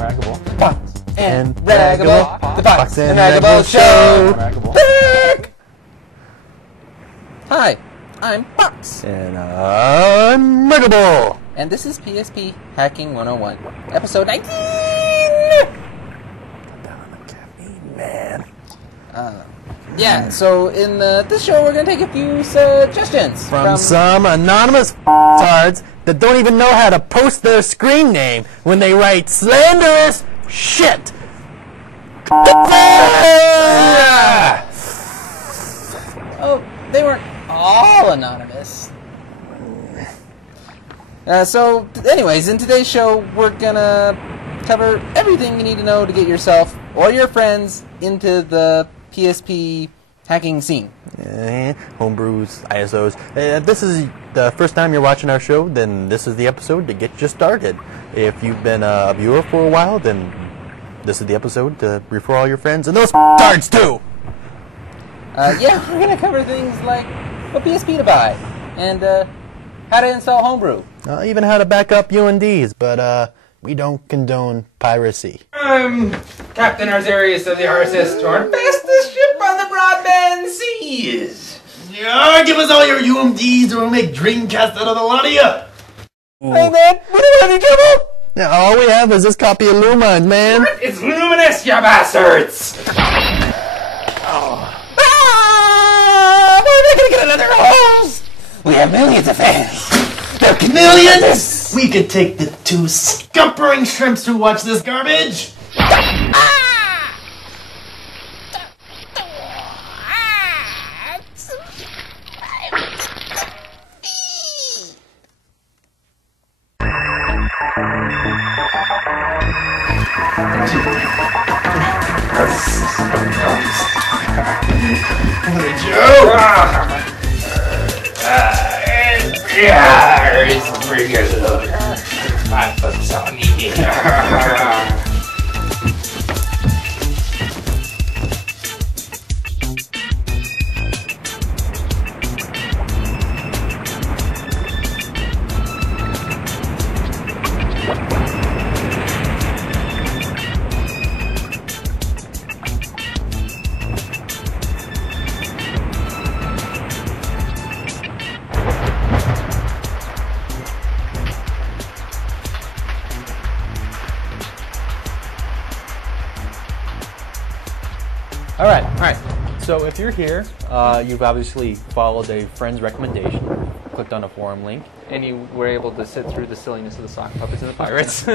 Ragable. Pox and Ragable. The Pox and Ragable Show. Back! Hi, I'm Pox. And I'm Ragable. And this is PSP Hacking 101, episode 19! Down on the caffeine, man. So in this show we're going to take a few suggestions From some anonymous tards that don't even know how to post their screen name when they write slanderous shit. Oh, they weren't all anonymous. Anyways, in today's show, we're gonna cover everything you need to know to get yourself or your friends into the PSP hacking scene. Homebrews, ISOs. If this is the first time you're watching our show, then this is the episode to get you started. If you've been a viewer for a while, then this is the episode to refer all your friends and those tards too. We're gonna cover things like what PSP to buy and how to install Homebrew. Even how to back up UNDs, but we don't condone piracy. I'm Captain Arzarius of the RSS Torn, fastest ship on the broadband seas. Yeah, give us all your UMDs or we'll make Dreamcast out of the lot of you. Hey man, we don't have any trouble. Yeah, all we have is this copy of Luma, man. What? It's luminous, you bastards! We're not gonna get another host! We have millions of fans. They're millions! We could take the two scumpering shrimps who watch this garbage. What a joke! Yeah, it's pretty good. I put some in All right. So if you're here, you've obviously followed a friend's recommendation, clicked on a forum link. And you were able to sit through the silliness of the sock puppets and the pirates.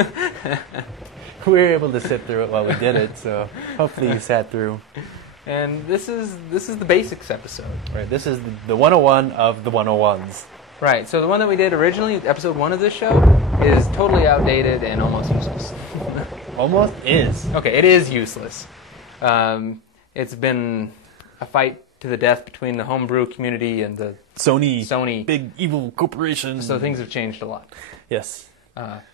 We were able to sit through it while we did it, so hopefully you sat through. And this is the basics episode. Right, this is the 101 of the 101s. Right, so the one that we did originally, episode 1 of this show, is totally outdated and almost useless. Almost is. Okay, it is useless. It's been a fight to the death between the homebrew community and the Sony big evil corporation. So things have changed a lot. Yes.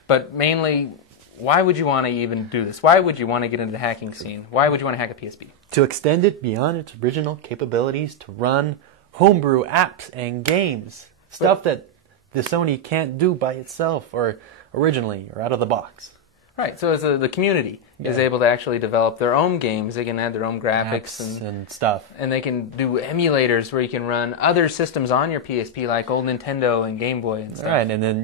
But mainly, why would you want to even do this? Why would you want to get into the hacking scene? Why would you want to hack a PSP? To extend it beyond its original capabilities to run homebrew apps and games. Stuff that the Sony can't do by itself or originally or out of the box. Right, so as the community is able to actually develop their own games, they can add their own graphics and stuff. And they can do emulators where you can run other systems on your PSP, like old Nintendo and Game Boy and stuff. Right, and then,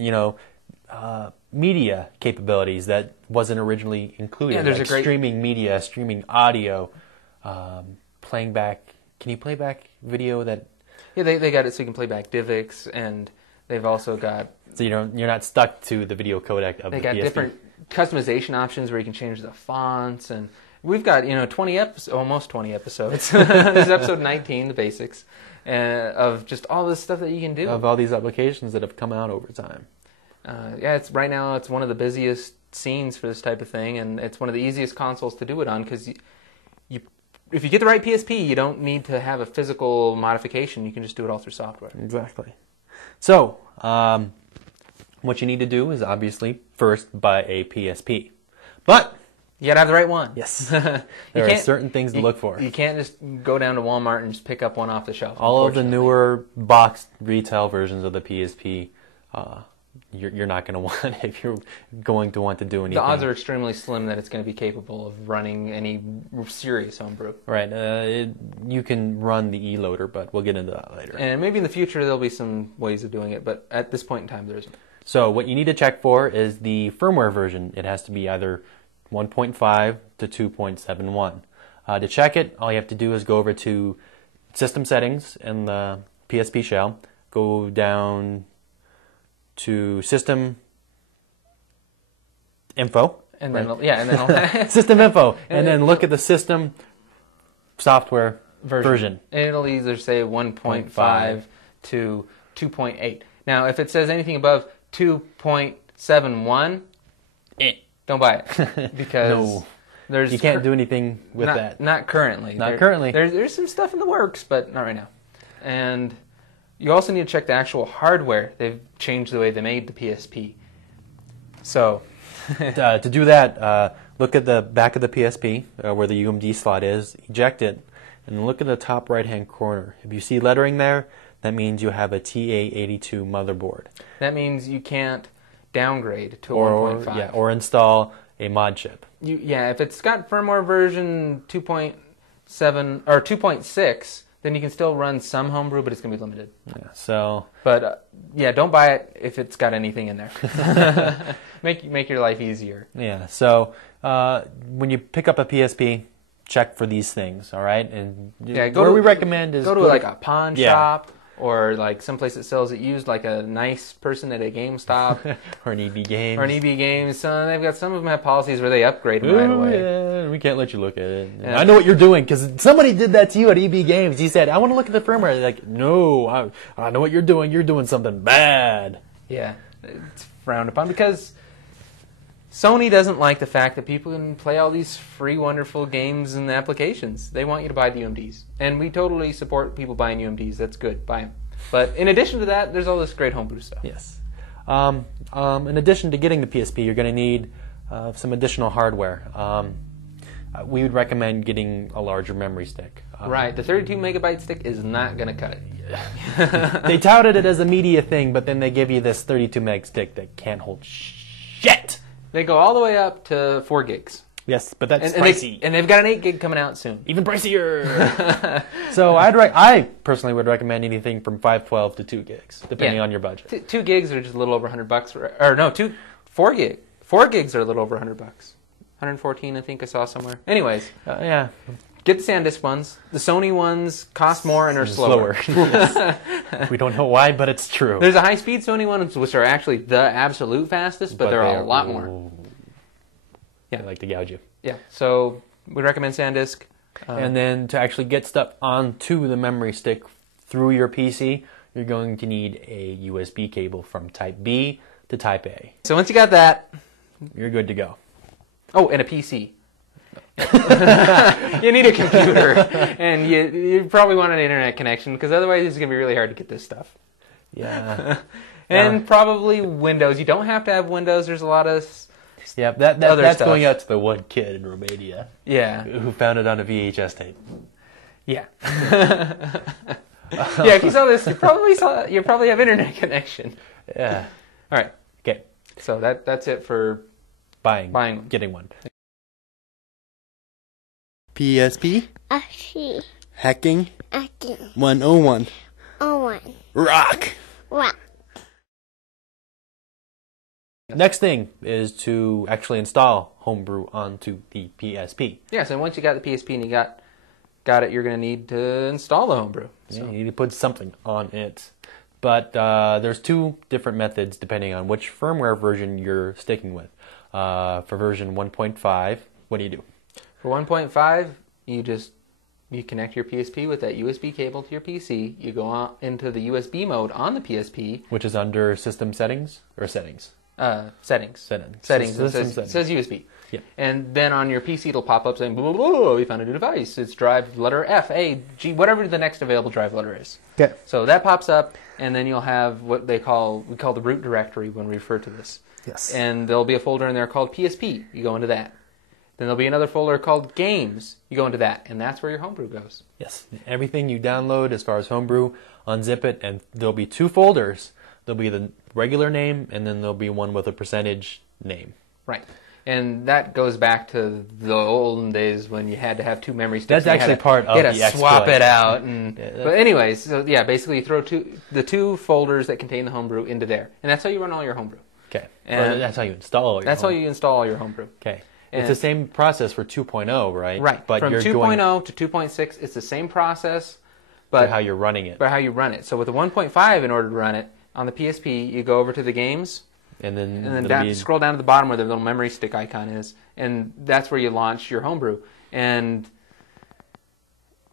media capabilities that wasn't originally included. Yeah, there's like a great streaming media, streaming audio, playing back. Can you play back video that? Yeah, they got it so you can play back DivX, and they've also got. So you're not stuck to the video codec of the PSP. They got different customization options where you can change the fonts, and we've got 20 episodes, almost 20 episodes. This is episode 19, the basics, of just all this stuff that you can do. Of all these applications that have come out over time. Right now it's one of the busiest scenes for this type of thing, and it's one of the easiest consoles to do it on because if you get the right PSP, you don't need to have a physical modification. You can just do it all through software. Exactly. So, what you need to do is obviously first buy a PSP. But you gotta have the right one. Yes. There are certain things to look for. You can't just go down to Walmart and just pick up one off the shelf. All of the newer boxed retail versions of the PSP you're not going to want it if you're going to want to do anything. The odds are extremely slim that it's going to be capable of running any serious homebrew. Right. You can run the e-loader, but we'll get into that later. And maybe in the future there'll be some ways of doing it, but at this point in time there isn't. So what you need to check for is the firmware version. It has to be either 1.5 to 2.71. To check it, all you have to do is go over to System Settings in the PSP shell, go down to System Info. And then, and then System Info, and then look at the system software version. And it'll either say 1.5 to 2.8. Now, if it says anything above 2.71, don't buy it because you can't do anything with that. Not currently. Currently. There's some stuff in the works, but not right now. And you also need to check the actual hardware. They've changed the way they made the PSP. So to do that, look at the back of the PSP where the UMD slot is, eject it, and look at the top right-hand corner. If you see lettering there, that means you have a TA82 motherboard. That means you can't downgrade to 1.5. Yeah, or install a mod chip. If it's got firmware version 2.7 or 2.6, then you can still run some homebrew, but it's going to be limited. But don't buy it if it's got anything in there. Make your life easier. Yeah. So when you pick up a PSP, check for these things. All right. And we recommend is go to like a pawn shop. Or like someplace that sells it used, like a nice person at a GameStop. Or an EB Games. They've got, some of them have policies where they upgrade them right away. Yeah, we can't let you look at it. Yeah. I know what you're doing, because somebody did that to you at EB Games. He said, I want to look at the firmware. They're like, no, I know what you're doing. You're doing something bad. Yeah, it's frowned upon because Sony doesn't like the fact that people can play all these free, wonderful games and applications. They want you to buy the UMDs. And we totally support people buying UMDs. That's good. Buy them. But in addition to that, there's all this great homebrew stuff. Yes. In addition to getting the PSP, you're going to need some additional hardware. We would recommend getting a larger memory stick. Right. The 32 megabyte stick is not going to cut it. They touted it as a media thing, but then they give you this 32 meg stick that can't hold shit. They go all the way up to 4 gigs. Yes, but that's pricey. And they've got an 8 gig coming out soon. Even pricier. So I personally would recommend anything from 512 to 2 gigs, depending on your budget. 2 gigs are just a little over $100. Or no, 4 gig. 4 gigs are a little over $100. 114, I think I saw somewhere. Anyways. Yeah. Get the SanDisk ones. The Sony ones cost more and are slower. Yes. We don't know why, but it's true. There's a high-speed Sony ones, which are actually the absolute fastest, but they're a lot more. Yeah, they like to gouge you. Yeah, so we recommend SanDisk. And then to actually get stuff onto the memory stick through your PC, you're going to need a USB cable from Type B to Type A. So once you got that, you're good to go. Oh, and a PC. You need a computer, and you probably want an internet connection, because otherwise it's going to be really hard to get this stuff. Yeah. And probably Windows. You don't have to have Windows. There's a lot of that's stuff. Going out to the one kid in Romania. Yeah. Who found it on a VHS tape. Yeah. Yeah, if you saw this, you probably have internet connection. Yeah. All right. Okay. So that's it for getting one. PSP Hacking 101. Rock. Next thing is to actually install Homebrew onto the PSP. Yeah, so once you got the PSP and you got it, you're going to need to install the Homebrew. So. Yeah, you need to put something on it. But there's 2 different methods depending on which firmware version you're sticking with. For version 1.5, what do you do? For 1.5, you connect your PSP with that USB cable to your PC. You go on into the USB mode on the PSP, which is under System Settings or Settings. Settings. Settings. It says USB. Yeah. And then on your PC, it'll pop up saying, blah, blah, blah, we found a new device. It's drive letter F, A, G, whatever the next available drive letter is. Okay. So that pops up, and then you'll have what we call the root directory when we refer to this. Yes. And there'll be a folder in there called PSP. You go into that. Then there'll be another folder called Games. You go into that, and that's where your Homebrew goes. Yes. Everything you download as far as Homebrew, unzip it, and there'll be 2 folders. There'll be the regular name, and then there'll be one with a percentage name. Right. And that goes back to the olden days when you had to have 2 memory sticks. That's actually part of the exploit. You had to swap exploit. it out. But anyways, so yeah, basically you throw the 2 folders that contain the homebrew into there. And that's how you run all your homebrew. Okay. And that's how you install all your That's homebrew. how you install all your homebrew. Okay. And It's the same process for 2.0, right? Right. But From you're 2.0 to 2.6, it's the same process, but how you're running it. how you run it. So with the 1.5, in order to run it, on the PSP, you go over to the games, And then scroll down to the bottom where the little memory stick icon is, and that's where you launch your homebrew. And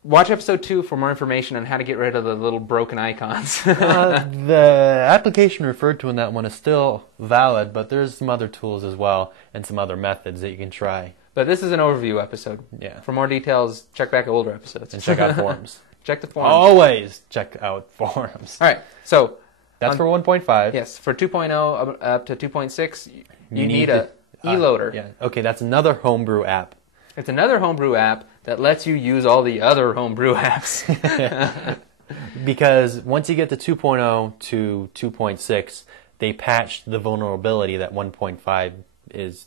watch episode 2 for more information on how to get rid of the little broken icons. the application referred to in that one is still valid, but there's some other tools as well and some other methods that you can try. But this is an overview episode. Yeah. For more details, check back older episodes. And check out forums. Check the forums. Always check out forums. All right, so That's for 1.5. yes, for 2.0 up to 2.6, you need the- a e-loader. Yeah. Okay, that's another homebrew app. It's another homebrew app that lets you use all the other homebrew apps. Because once you get to 2.0 to 2.6, they patched the vulnerability that 1.5 is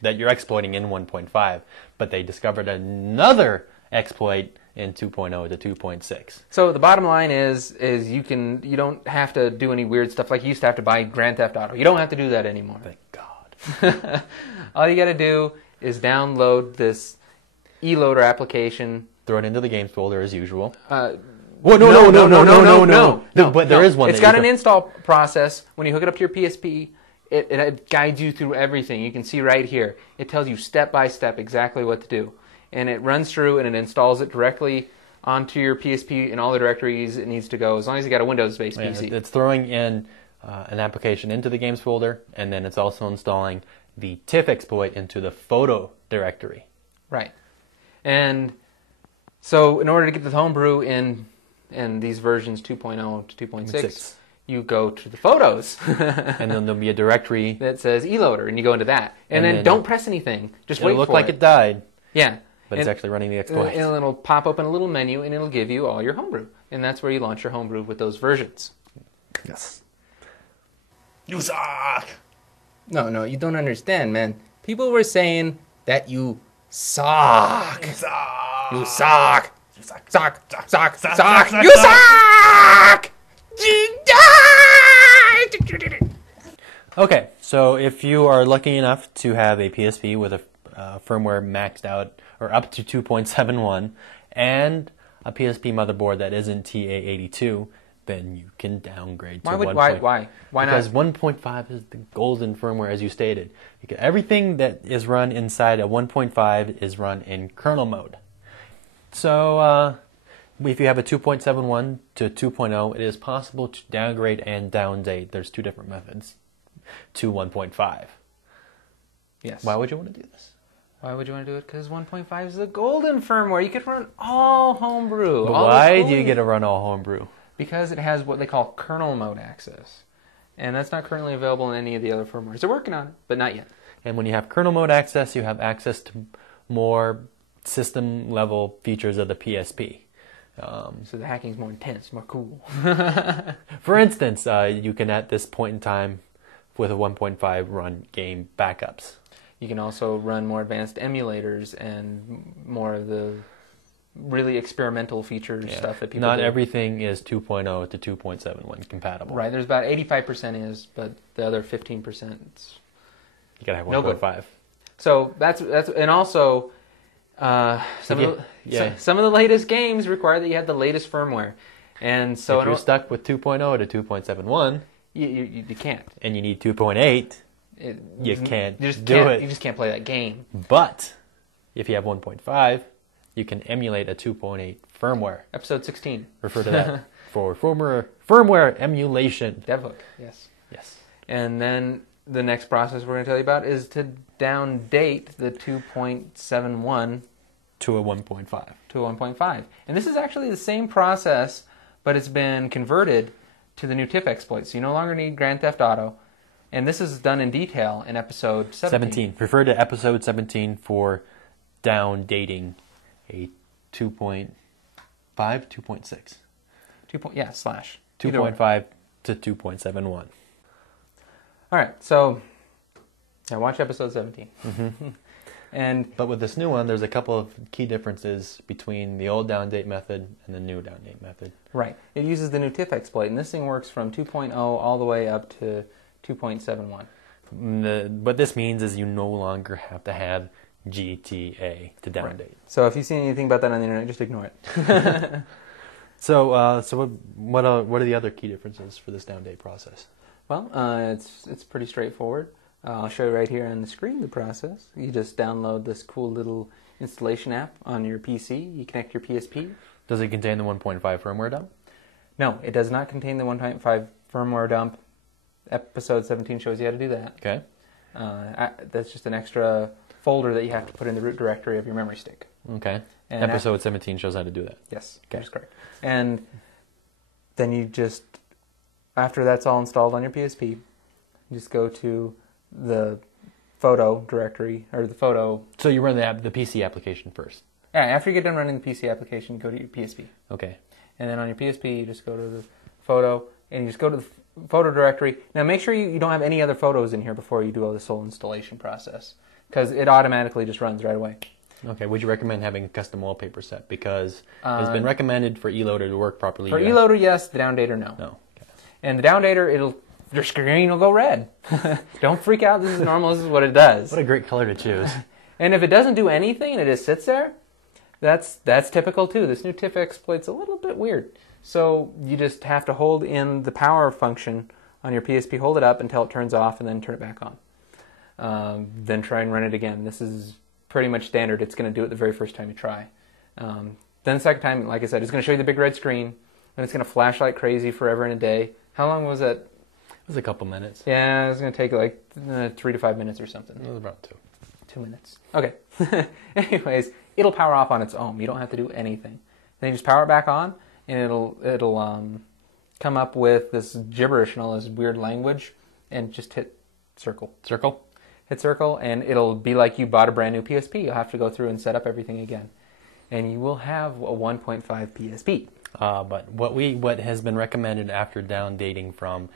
that you're exploiting in 1.5, but they discovered another exploit in 2.0 to 2.6. So the bottom line is you don't have to do any weird stuff like you used to have to buy Grand Theft Auto. You don't have to do that anymore. Thank God. All you got to do is download this e-loader application. Throw it into the games folder as usual. No. But there is one. It's got an install process. When you hook it up to your PSP, it guides you through everything. You can see right here. It tells you step by step exactly what to do. And it runs through and it installs it directly onto your PSP in all the directories it needs to go, as long as you got a Windows-based PC. It's throwing in an application into the games folder, and then it's also installing the TIFF exploit into the photo directory. Right. And so in order to get the homebrew in these versions 2.0 to 2.6, you go to the photos. And then there'll be a directory that says e-loader, and you go into that. And then don't press anything. Just wait for it. It'll look like it died. Yeah. But it's actually running the exploit. And it'll pop open a little menu, and it'll give you all your homebrew. And that's where you launch your homebrew with those versions. Yes. You suck! No, you don't understand, man. People were saying that you suck. You suck! You suck. You suck! Suck. Suck! Suck. You suck! Okay, so if you are lucky enough to have a PSP with a firmware maxed out or up to 2.71 and a PSP motherboard that isn't TA82, then you can downgrade to 1. Why Because not? 1.5 is the golden firmware, as you stated. Because everything that is run inside a 1.5 is run in kernel mode. So if you have a 2.71 to 2.0, it is possible to downgrade and downdate. There's 2 different methods to 1.5. Yes. Why would you want to do this? Why would you want to do it? Because 1.5 is the golden firmware. You could run all homebrew. But all why those do you cool- get to run all homebrew? Because it has what they call kernel mode access. And that's not currently available in any of the other firmwares. They're working on it, but not yet. And when you have kernel mode access, you have access to more system level features of the PSP. So the hacking's more intense, more cool. For instance, you can at this point in time with a 1.5 run game backups. You can also run more advanced emulators and more of the really experimental features stuff that people Not do. everything is 2.0 to 2.71 compatible. Right, there's about 85% is, but the other 15% is You gotta have no good. 1.5. So that's and also some of the latest games require that you have the latest firmware, and so if you're stuck with 2.0 to 2.71, you can't. and you need 2.8, you can't do it. You just can't play that game. But if you have 1.5, you can emulate a 2.8 firmware. Episode 16. Refer to that for firmware emulation. DevHook. Yes. Yes. And then the next process we're going to tell you about is to downdate the 2.71 To a 1.5. to a 1.5. And this is actually the same process, but it's been converted to the new TIFF exploit. So you no longer need Grand Theft Auto. And this is done in detail in episode 17. Refer to episode 17 for downdating a 2.5, 2.6. Slash. 2.5 to 2.71. All right, so now watch episode 17. But with this new one, there's a couple of key differences between the old downdate method and the new downdate method. Right. It uses the new TIFF exploit, and this thing works from 2.0 all the way up to 2.71. What this means is you no longer have to have GTA to downdate. Right. So if you see anything about that on the internet, just ignore it. So what are the other key differences for this downdate process? Well, it's pretty straightforward. I'll show you right here on the screen the process. You just download this cool little installation app on your PC. You connect your PSP. Does it contain the 1.5 firmware dump? No, it does not contain the 1.5 firmware dump. Episode 17 shows you how to do that. Okay. That's just an extra folder that you have to put in the root directory of your memory stick. Okay. And Episode 17 shows how to do that. Yes, Okay. that's correct. And then you just, after that's all installed on your PSP, you just go to the photo directory, or the photo... So you run the PC application first. Yeah, after you get done running the PC application, go to your PSP. Okay. And then on your PSP, you just go to the photo, and you just go to the photo directory. Now make sure you don't have any other photos in here before you do all this whole installation process, because it automatically just runs right away. Okay, would you recommend having a custom wallpaper set? Because it's been recommended for eLoader to work properly. For eLoader, yes. The Downdater, no. No. Okay. And the Downdater, your screen will go red. Don't freak out. This is normal. This is what it does. What a great color to choose. And if it doesn't do anything and it just sits there, that's typical too. This new TIFF exploit's a little bit weird. So you just have to hold in the power function on your PSP, hold it up until it turns off, and then turn it back on. Then try and run it again. This is pretty much standard. It's going to do it the very first time you try. Then the second time, like I said, it's going to show you the big red screen, and it's going to flash like crazy forever and a day. How long was it? It was a couple minutes. Yeah, it was going to take like 3 to 5 minutes or something. It was about 2 minutes. Okay. Anyways, it'll power off on its own. You don't have to do anything. Then you just power it back on, and it'll come up with this gibberish and all this weird language, and just hit circle. Circle? Hit circle, and it'll be like you bought a brand new PSP. You'll have to go through and set up everything again. And you will have a 1.5 PSP. But what has been recommended after downdating from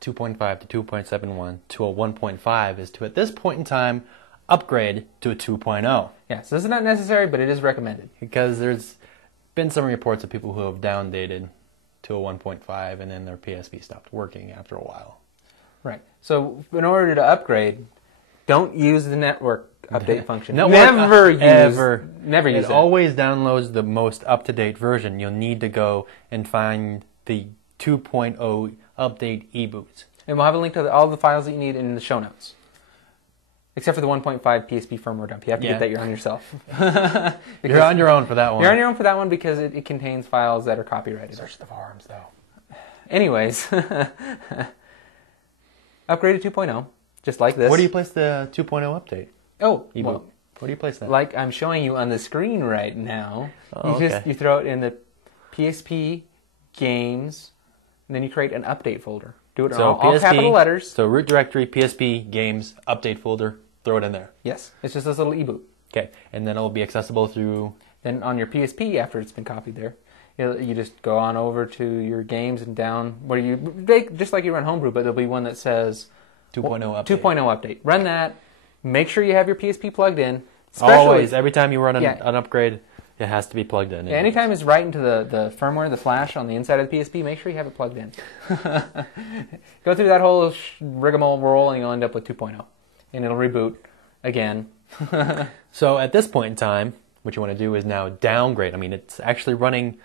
2.5 to 2.71 to a 1.5 is to, at this point in time, upgrade to a 2.0. Yeah, so this is not necessary, but it is recommended. Because there's been some reports of people who have downdated to a 1.5 and then their PSP stopped working after a while. Right. So in order to upgrade, don't use the network update function. Never use it. It always downloads the most up-to-date version. You'll need to go and find the 2.0 update e-boots. And we'll have a link to all the files that you need in the show notes. Except for the 1.5 PSP firmware dump. You have to get that you're on yourself. You're on your own for that one. You're on your own for that one because it contains files that are copyrighted. Search the forums, though. Anyways, upgrade to 2.0, just like this. Where do you place the 2.0 update? Oh, e-boot. well, Where do you place that? like I'm showing you on the screen right now. Oh, You throw it in the PSP games, and then you create an update folder. Do it in all capital letters. So root directory, PSP, games, update folder, throw it in there. Yes, it's just this little e-boot. Okay, and then it'll be accessible through... Then on your PSP, after it's been copied there, you just go on over to your games and down, where just like you run Homebrew, but there'll be one that says 2.0 update. 2.0 update. Run that. Make sure you have your PSP plugged in. Always, every time you run an upgrade, it has to be plugged in. Yeah, anytime it's right into the firmware, the flash on the inside of the PSP, make sure you have it plugged in. Go through that whole rigmarole roll, and you'll end up with 2.0. And it'll reboot again. So at this point in time, what you want to do is now downgrade. I mean, it's actually running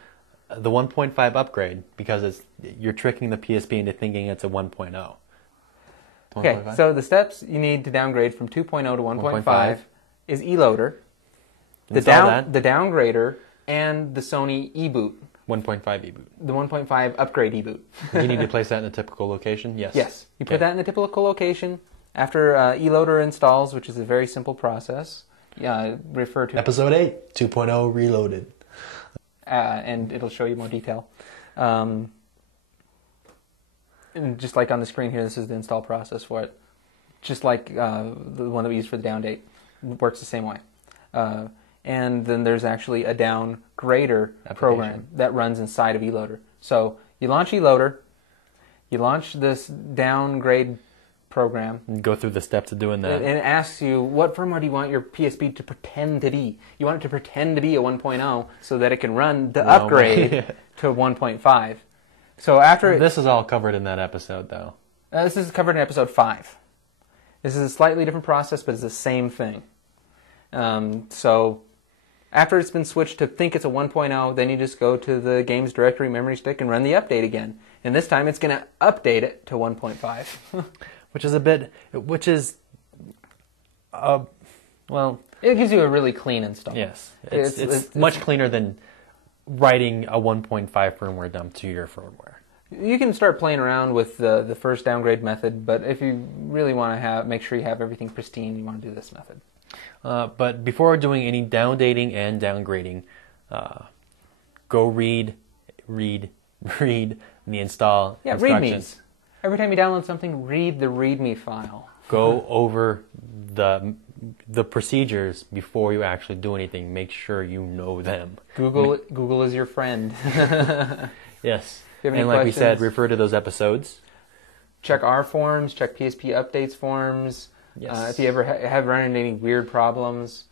the 1.5 upgrade because you're tricking the PSP into thinking it's a 1.0. Okay, so the steps you need to downgrade from 2.0 to 1.5 is eLoader, the downgrader, and the Sony e-boot. 1.5 e-boot. The 1.5 upgrade e-boot. You need to place that in a typical location? Yes. Yes. You put that in the typical location. After eLoader installs, which is a very simple process, refer to... Episode 8, 2.0 Reloaded. And it'll show you more detail. And just like on the screen here, this is the install process for it. Just like the one that we used for the downdate. It works the same way. And then there's actually a downgrader program that runs inside of eLoader. So you launch eLoader, You launch this downgrade program. Go through the steps of doing that. And it asks you, what firmware do you want your PSP to pretend to be? You want it to pretend to be a 1.0 so that it can run the upgrade to 1.5. So after... This is all covered in that episode, though. This is covered in episode 5. This is a slightly different process, but it's the same thing. So after it's been switched to think it's a 1.0, then you just go to the games directory memory stick and run the update again. And this time it's going to update it to 1.5. Which is well... It gives you a really clean install. Yes. It's much cleaner than writing a 1.5 firmware dump to your firmware. You can start playing around with the first downgrade method, but if you really want to make sure you have everything pristine, you want to do this method. But before doing any downdating and downgrading, go read the install instructions. READMEs. Every time you download something, read the README file. Go over the procedures before you actually do anything. Make sure you know them. Google is your friend. Yes. If you have any and like questions, we said, refer to those episodes. Check our forums. Check PSP updates forums. Yes. If you ever have run into any weird problems.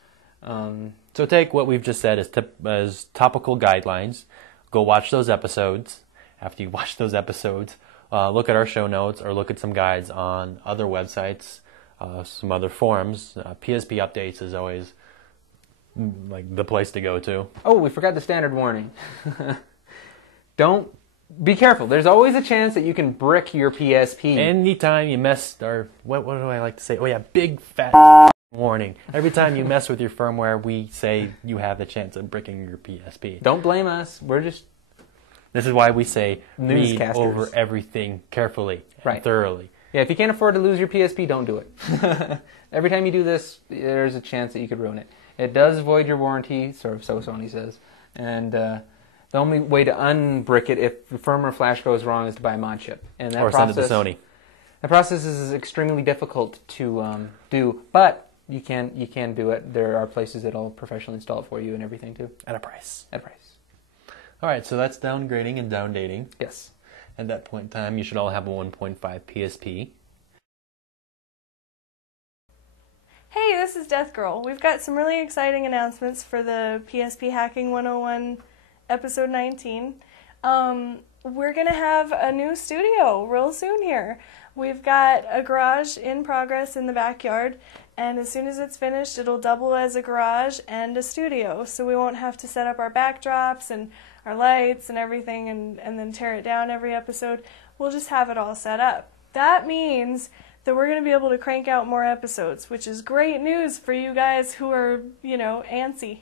So take what we've just said as topical guidelines. Go watch those episodes. After you watch those episodes, look at our show notes or look at some guides on other websites, some other forums. PSP updates is always like the place to go to. Oh, we forgot the standard warning. Don't be careful. There's always a chance that you can brick your PSP. Anytime you mess, or what do I like to say? Oh yeah, big fat warning. Every time you mess with your firmware, we say you have the chance of bricking your PSP. Don't blame us. We're just... This is why we say read Newscasters. over everything carefully, and thoroughly. Yeah, if you can't afford to lose your PSP, don't do it. Every time you do this, there's a chance that you could ruin it. It does void your warranty, so Sony says. And the only way to unbrick it if the firmware flash goes wrong is to buy a mod chip. And that Send it to Sony. The process is extremely difficult to do, but you can do it. There are places that'll professionally install it for you and everything too. At a price. At a price. All right, so that's downgrading and downdating. Yes. At that point in time, you should all have a 1.5 PSP. Hey, this is Death Girl. We've got some really exciting announcements for the PSP Hacking 101 episode 19. We're going to have a new studio real soon here. We've got a garage in progress in the backyard, and as soon as it's finished, it'll double as a garage and a studio, so we won't have to set up our backdrops and our lights and everything and then tear it down every episode. We'll just have it all set up. That means that we're going to be able to crank out more episodes, which is great news for you guys who are, antsy.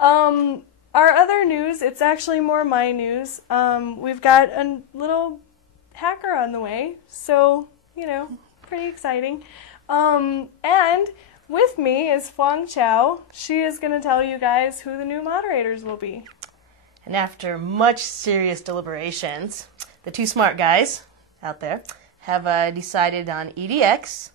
Our other news, it's actually more my news. We've got a little hacker on the way, so, pretty exciting. And with me is Fong Chow. She is going to tell you guys who the new moderators will be. And after much serious deliberations, the two smart guys out there have decided on EDX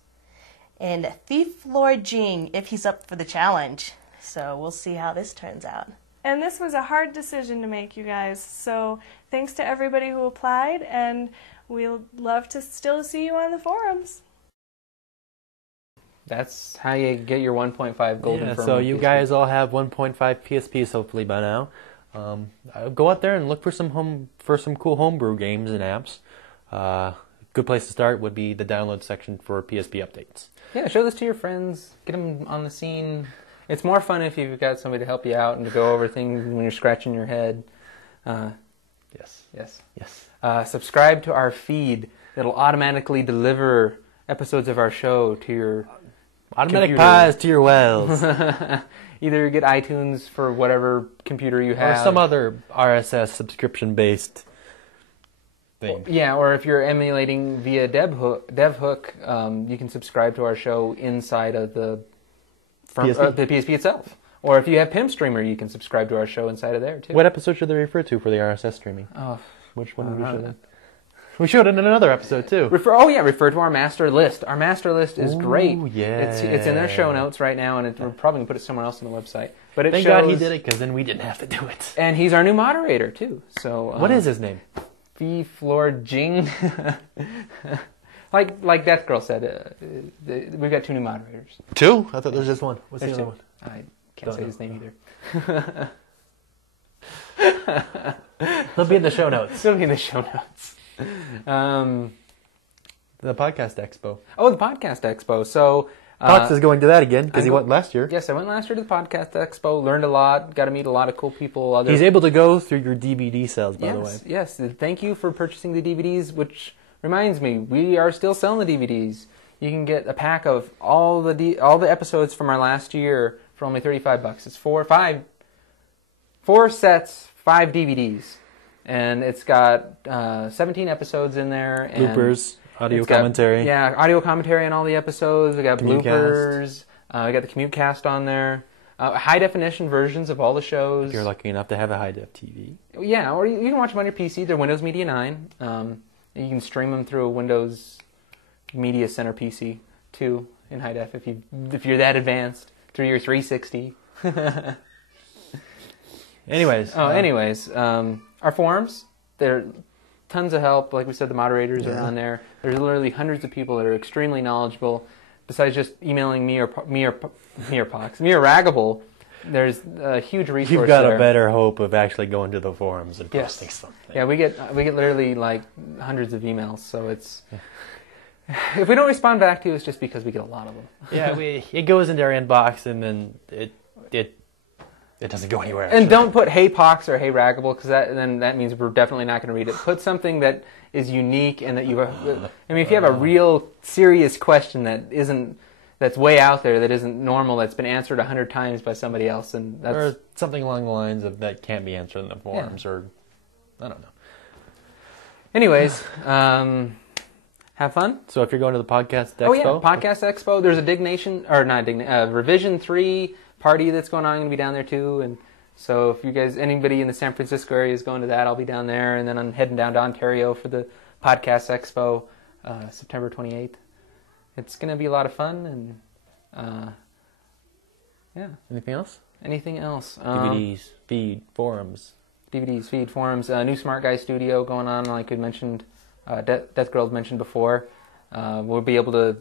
and Thief Lord Jing if he's up for the challenge. So we'll see how this turns out. And this was a hard decision to make, you guys. So thanks to everybody who applied, and we'll love to still see you on the forums. That's how you get your 1.5 golden firmware. So you PSP. guys all have 1.5 PSPs hopefully by now. Go out there and look for some cool homebrew games and apps. Good place to start would be the download section for PSP updates. Yeah, show this to your friends. Get them on the scene. It's more fun if you've got somebody to help you out and to go over things when you're scratching your head. Yes. Subscribe to our feed. It'll automatically deliver episodes of our show to your Automatic computer. pies to your wells. Either get iTunes for whatever computer you have. Or some other RSS subscription-based thing. Yeah, or if you're emulating via DevHook, you can subscribe to our show inside of the PSP itself. Or if you have Pimp Streamer, you can subscribe to our show inside of there, too. What episode should they refer to for the RSS streaming? Oh, which one did we show? We showed it in another episode, too. Refer to our master list. Our master list is great. Yeah. It's in their show notes right now, and we're probably going to put it somewhere else on the website. But Thank God he did it, because then we didn't have to do it. And he's our new moderator, too. So what is his name? Jing. like Death Girl said, we've got 2 new moderators. 2? I thought there was just 1. What's the There's other 2. one? I can't say his name either. They'll be in the show notes. It'll be in the show notes. The Podcast Expo. Oh, the Podcast Expo. So Pox is going to that again because he went last year. Yes, I went last year to the Podcast Expo. Learned a lot. Got to meet a lot of cool people. He's able to go through your DVD sales, by the way. Yes. Thank you for purchasing the DVDs, which reminds me, we are still selling the DVDs. You can get a pack of all the episodes from our last year for only $35. It's 4 sets, 5 DVDs, and it's got 17 episodes in there. And bloopers, audio commentary. Audio commentary on all the episodes. We got bloopers. We got the commute cast on there. High definition versions of all the shows. If you're lucky enough to have a high def TV. Yeah, or you can watch them on your PC. They're Windows Media 9. You can stream them through a Windows Media Center PC too in high def if you're that advanced through your 360. Anyways, our forums, there are tons of help. Like we said, the moderators are on there. There's literally hundreds of people that are extremely knowledgeable. Besides just emailing me or Ragable, there's a huge resource. You've got a better hope of actually going to the forums and posting something. Yeah, we get literally like hundreds of emails. So it's if we don't respond back to you, it's just because we get a lot of them. Yeah, it goes into our inbox and then it doesn't go anywhere. And don't put "Hey Pox" or "Hey Ragable" because that means we're definitely not going to read it. Put something that is unique and that if you have a real serious question that's way out there, that isn't normal, that's been answered 100 times by somebody else, and that's or something along the lines of that can't be answered in the forums, or I don't know. Anyways, have fun. So if you're going to the Podcast Expo, Podcast Expo. There's a Revision 3 party that's going on. I'm going to be down there too, and so if you guys, anybody in the San Francisco area is going to that, I'll be down there, and then I'm heading down to Ontario for the Podcast Expo, September 28th. It's going to be a lot of fun, and Anything else? Anything else? DVDs, feed, forums. DVDs, feed, forums. New Smart Guy Studio going on, like we mentioned. Death Girl mentioned before. We'll be able to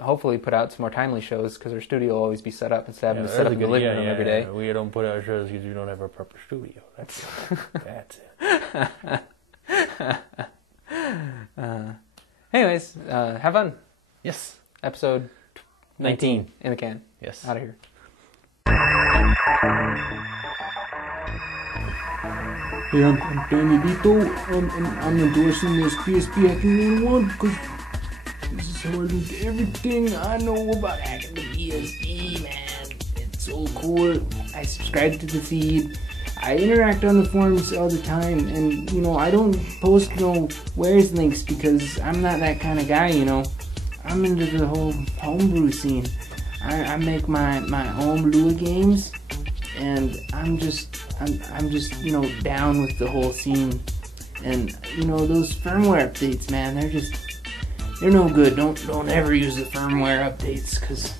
hopefully put out some more timely shows because our studio will always be set up instead of having to set up in the living room every day. We don't put out shows because we don't have a proper studio. That's it. Anyways, have fun. Yes. Episode 19 in the can. Yes. Out of here. Hey, I'm Danny Dito, and I'm endorsing this PSP Hacking 101 because this is how I learned everything I know about hacking the PSP, man. It's so cool. I subscribe to the feed. I interact on the forums all the time, and, I don't post no where's links because I'm not that kind of guy, I'm into the whole homebrew scene. I make my own Lua games, and I'm just down with the whole scene. And those firmware updates, man, they're no good. Don't ever use the firmware updates because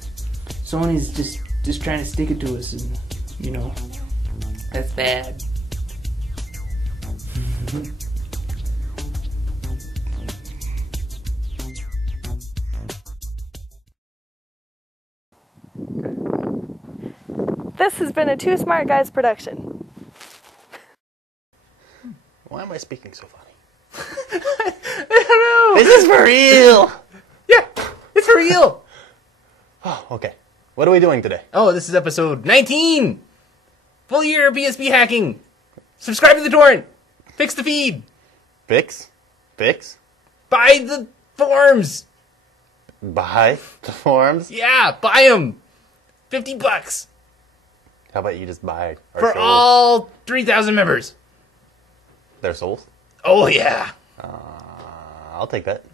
Sony's just trying to stick it to us, and that's bad. This has been a Two Smart Guys production. Why am I speaking so funny? I don't know. Is this for real? Yeah, it's for real. Oh, okay. What are we doing today? Oh, this is episode 19. Full year of PSP hacking. Subscribe to the torrent. Fix the feed. Fix? Buy the forms. Buy the forums? Yeah, buy them. $50 How about you just buy our for souls? all 3,000 members. Their souls? Oh yeah. I'll take that.